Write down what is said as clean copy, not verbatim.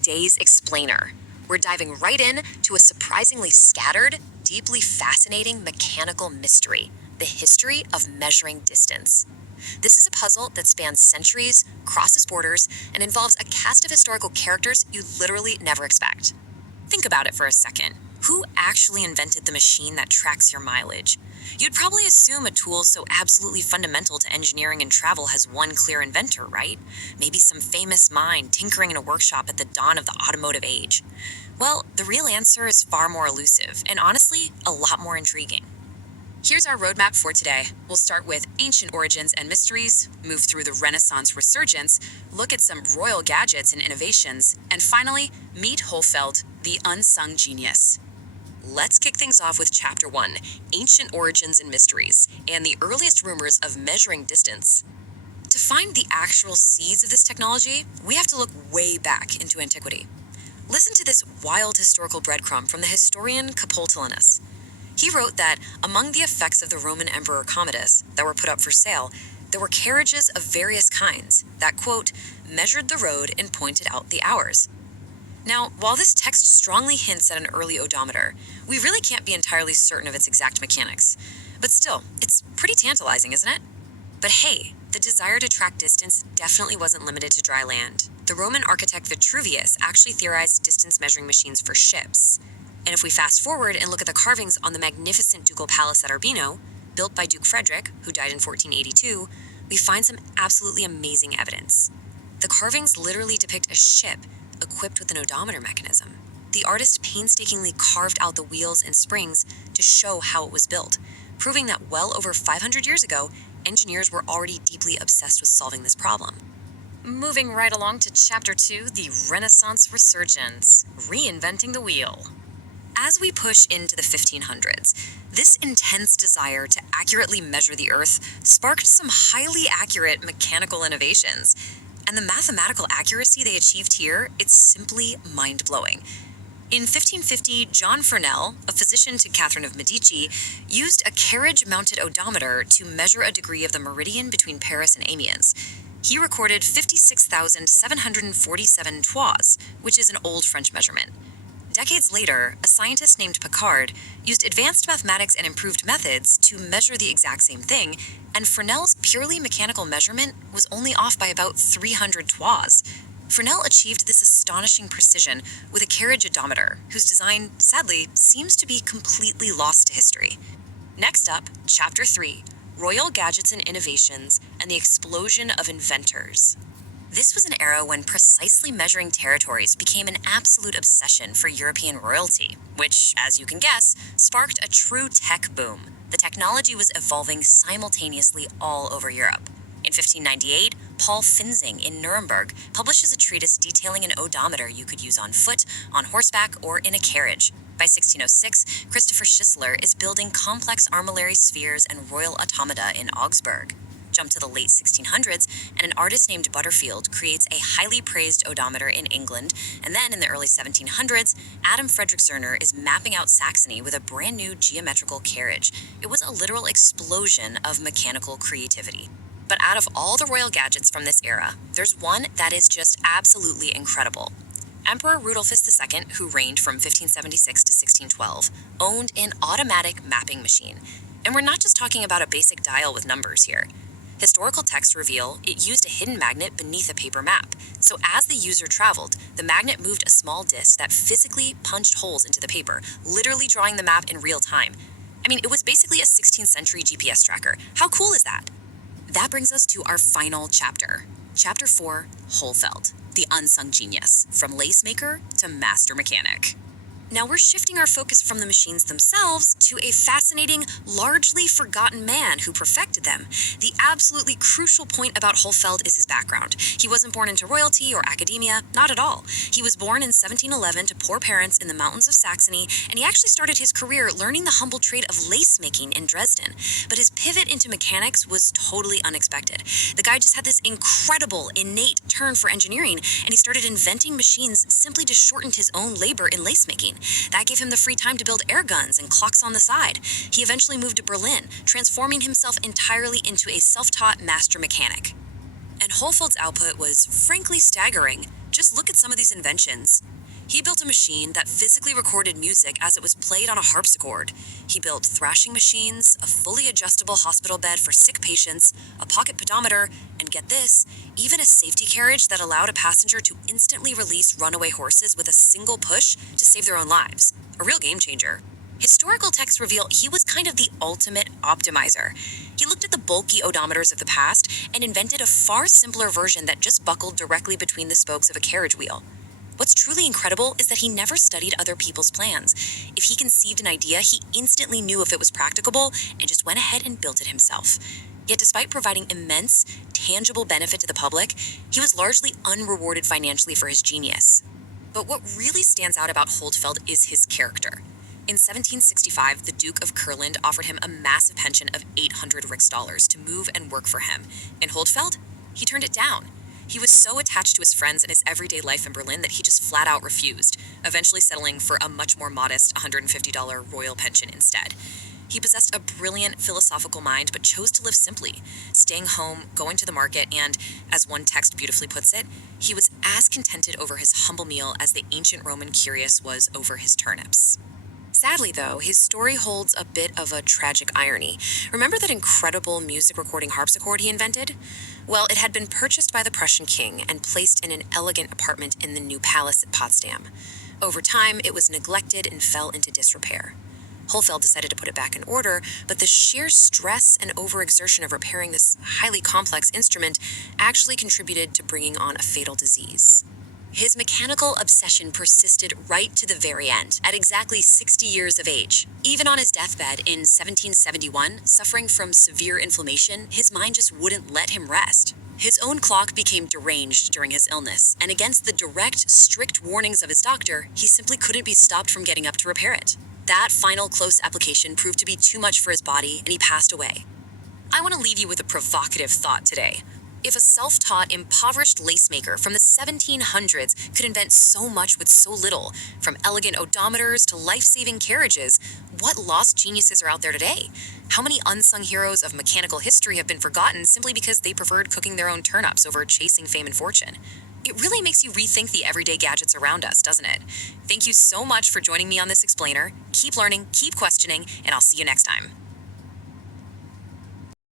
today's explainer. We're diving right in to a surprisingly scattered, deeply fascinating mechanical mystery, the history of measuring distance. This is a puzzle that spans centuries, crosses borders, and involves a cast of historical characters you literally never expect. Think about it for a second. Who actually invented the machine that tracks your mileage? You'd probably assume a tool so absolutely fundamental to engineering and travel has one clear inventor, right? Maybe some famous mind tinkering in a workshop at the dawn of the automotive age. Well, the real answer is far more elusive, and honestly, a lot more intriguing. Here's our roadmap for today. We'll start with ancient origins and mysteries, move through the Renaissance resurgence, look at some royal gadgets and innovations, and finally, meet Holfeld, the unsung genius. Let's kick things off with Chapter 1, Ancient Origins and Mysteries, and the earliest rumors of measuring distance. To find the actual seeds of this technology, we have to look way back into antiquity. Listen to this wild historical breadcrumb from the historian Capitolinus. He wrote that among the effects of the Roman Emperor Commodus that were put up for sale, there were carriages of various kinds that, quote, measured the road and pointed out the hours. Now, while this text strongly hints at an early odometer, we really can't be entirely certain of its exact mechanics. But still, it's pretty tantalizing, isn't it? But hey, the desire to track distance definitely wasn't limited to dry land. The Roman architect Vitruvius actually theorized distance measuring machines for ships. And if we fast forward and look at the carvings on the magnificent ducal palace at Urbino, built by Duke Frederick, who died in 1482, we find some absolutely amazing evidence. The carvings literally depict a ship equipped with an odometer mechanism. The artist painstakingly carved out the wheels and springs to show how it was built, proving that well over 500 years ago, engineers were already deeply obsessed with solving this problem. Moving right along to Chapter 2, the Renaissance Resurgence, reinventing the wheel. As we push into the 1500s, this intense desire to accurately measure the Earth sparked some highly accurate mechanical innovations. And the mathematical accuracy they achieved here, it's simply mind-blowing. In 1550, John Fresnel, a physician to Catherine of Medici, used a carriage-mounted odometer to measure a degree of the meridian between Paris and Amiens. He recorded 56,747 toises, which is an old French measurement. Decades later, a scientist named Picard used advanced mathematics and improved methods to measure the exact same thing, and Fresnel's purely mechanical measurement was only off by about 300 toises. Fresnel achieved this astonishing precision with a carriage odometer, whose design, sadly, seems to be completely lost to history. Next up, Chapter 3, Royal Gadgets and Innovations and the Explosion of Inventors. This was an era when precisely measuring territories became an absolute obsession for European royalty, which, as you can guess, sparked a true tech boom. The technology was evolving simultaneously all over Europe. In 1598, Paul Finzing in Nuremberg publishes a treatise detailing an odometer you could use on foot, on horseback, or in a carriage. By 1606, Christopher Schisler is building complex armillary spheres and royal automata in Augsburg. Jump to the late 1600s, and an artist named Butterfield creates a highly praised odometer in England, and then in the early 1700s, Adam Frederick Zerner is mapping out Saxony with a brand new geometrical carriage. It was a literal explosion of mechanical creativity. But out of all the royal gadgets from this era, there's one that is just absolutely incredible. Emperor Rudolphus II, who reigned from 1576 to 1612, owned an automatic mapping machine. And we're not just talking about a basic dial with numbers here. Historical texts reveal it used a hidden magnet beneath a paper map. So as the user traveled, the magnet moved a small disc that physically punched holes into the paper, literally drawing the map in real time. I mean, it was basically a 16th century GPS tracker. How cool is that? That brings us to our final chapter. Chapter 4, Holfeld, the unsung genius, from lace maker to master mechanic. Now we're shifting our focus from the machines themselves to a fascinating, largely forgotten man who perfected them. The absolutely crucial point about Holfeld is his background. He wasn't born into royalty or academia, not at all. He was born in 1711 to poor parents in the mountains of Saxony, and he actually started his career learning the humble trade of lace making in Dresden. But his pivot into mechanics was totally unexpected. The guy just had this incredible, innate turn for engineering, and he started inventing machines simply to shorten his own labor in lace making. That gave him the free time to build air guns and clocks on the side. He eventually moved to Berlin, transforming himself entirely into a self-taught master mechanic. And Holfeld's output was frankly staggering. Just Just look at some of these inventions. He built a machine that physically recorded music as it was played on a harpsichord. He built thrashing machines, a fully adjustable hospital bed for sick patients, a pocket pedometer, and get this, even a safety carriage that allowed a passenger to instantly release runaway horses with a single push to save their own lives. A real game changer. Historical texts reveal he was kind of the ultimate optimizer. He looked at the bulky odometers of the past and invented a far simpler version that just buckled directly between the spokes of a carriage wheel. What's truly incredible is that he never studied other people's plans. If he conceived an idea, he instantly knew if it was practicable and just went ahead and built it himself. Yet despite providing immense, tangible benefit to the public, he was largely unrewarded financially for his genius. But what really stands out about Holtfeld is his character. In 1765, the Duke of Kurland offered him a massive pension of 800 Riksdaler to move and work for him. In Holtfeld, he turned it down. He was so attached to his friends and his everyday life in Berlin that he just flat out refused, eventually settling for a much more modest $150 royal pension instead. He possessed a brilliant philosophical mind but chose to live simply, staying home, going to the market, and, as one text beautifully puts it, he was as contented over his humble meal as the ancient Roman curious was over his turnips. Sadly, though, his story holds a bit of a tragic irony. Remember that incredible music recording harpsichord he invented? Well, it had been purchased by the Prussian king and placed in an elegant apartment in the new palace at Potsdam. Over time, it was neglected and fell into disrepair. Holfeld decided to put it back in order, but the sheer stress and overexertion of repairing this highly complex instrument actually contributed to bringing on a fatal disease. His mechanical obsession persisted right to the very end, at exactly 60 years of age. Even on his deathbed in 1771, suffering from severe inflammation, his mind just wouldn't let him rest. His own clock became deranged during his illness, and against the direct, strict warnings of his doctor, he simply couldn't be stopped from getting up to repair it. That final close application proved to be too much for his body, and he passed away. I want to leave you with a provocative thought today. If a self-taught, impoverished lace-maker from the 1700s could invent so much with so little, from elegant odometers to life-saving carriages, what lost geniuses are out there today? How many unsung heroes of mechanical history have been forgotten simply because they preferred cooking their own turnips over chasing fame and fortune? It really makes you rethink the everyday gadgets around us, doesn't it? Thank you so much for joining me on this explainer. Keep learning, keep questioning, and I'll see you next time.